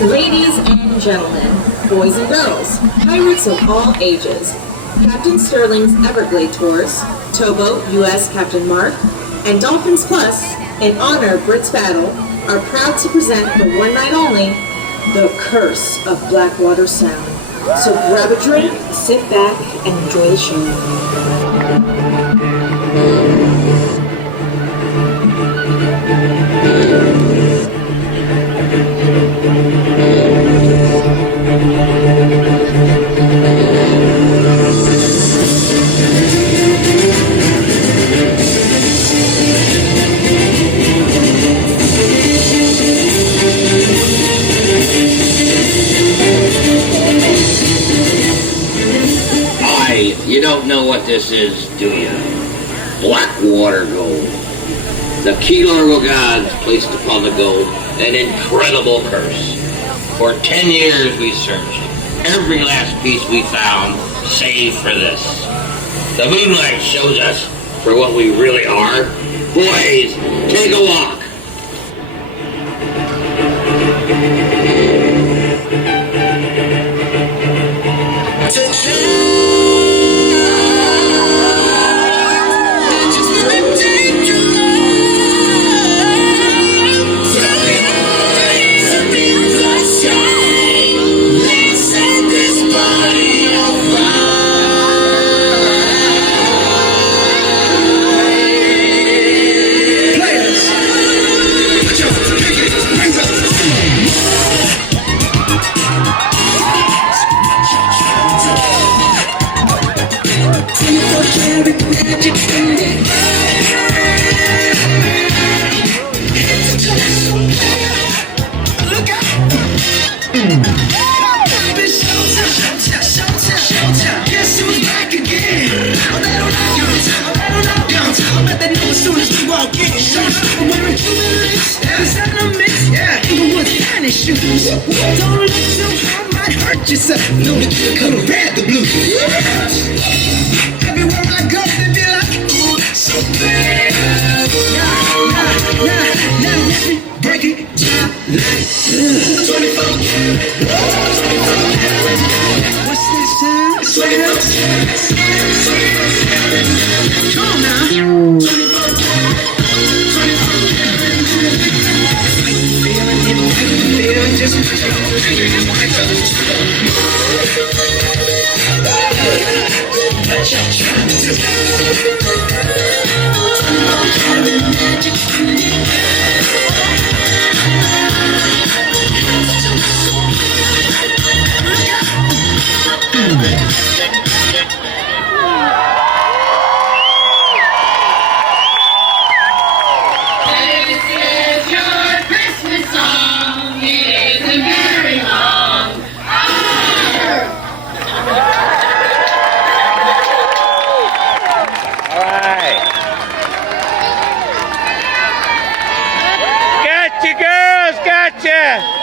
Ladies and gentlemen, boys and girls, pirates of all ages, Captain Sterling's Everglade Tours, Towboat U.S. Captain Mark, and Dolphins Plus, in honor of BRITT'S Battle, are proud to present for one night only, The Curse of Blackwater Sound. So grab a drink, sit back, and enjoy the show. You don't know what this is, do you? Blackwater gold. The Key Largo gods placed upon the gold an incredible curse. For 10 years we searched. Every last piece we found, save for this. The moonlight shows us for what we really are. Boys, take a walk. Don't look so hard, might hurt yourself. Know the kid come grab the blues. Everywhere I go, they be like, ooh, so bad. Now let me break it down like 24 karat. What's that sound? 24 karat. Come on now. 24 karat. 24 karat. Just Gotcha, girls, gotcha!